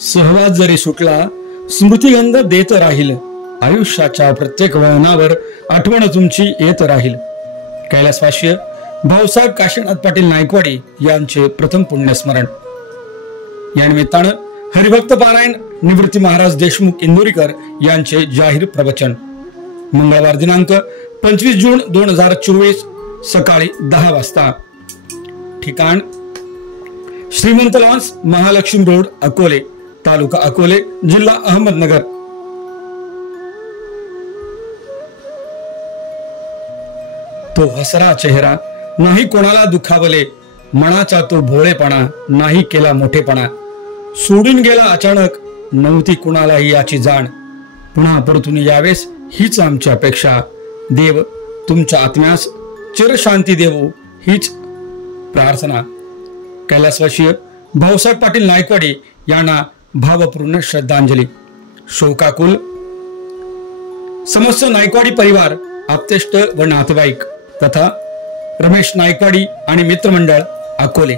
सहवास जरी सुटला स्मृतिगंध देत राहील, आयुष्याच्या प्रत्येक वळणावर आठवण तुमची येत राहील. कैलासवासीय भाऊसाहेब काशीनाथ पाटील नायकवाडी यांचे प्रथम पुण्यस्मरण. या निमित्तानं हरिभक्त पारायण निवृत्ती महाराज देशमुख इंदुरीकर यांचे जाहीर प्रवचन. मंगळवार दिनांक 25 जून 2024 सकाळी 10 वाजता. ठिकाण श्रीमंत लॉन्स, महालक्ष्मी रोड, अकोले, तालुका अकोले, जिल्हा अहमदनगर. तो हसरा चेहरा नाही कोणाला दुखावले, मनाचा तो भोळेपणा नाही केला मोठेपणा. सोडून गेला अचानक, नव्हती कुणालाही याची जाण. पुन्हा परतून यावेस हीच आमची अपेक्षा. देव तुमच्या आत्म्यास चिरशांती देवो हीच प्रार्थना. कैलासवासीय भाऊसाहेब पाटील नायकवाडी यांना भावपूर्ण श्रद्धांजली. शोकाकुल समस्त नायकवाडी परिवार, आप्तेष्ट व नातेवाईक तथा रमेश नायकवाडी आणि मित्रमंडळ, अकोले.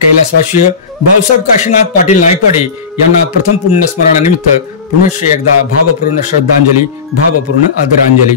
कैलासवासीय भाऊसाहेब काशीनाथ पाटील नायकवाडी यांना प्रथम पुण्यस्मरणानिमित्त पुनश्च एकदा भावपूर्ण श्रद्धांजली, भावपूर्ण आदरांजली.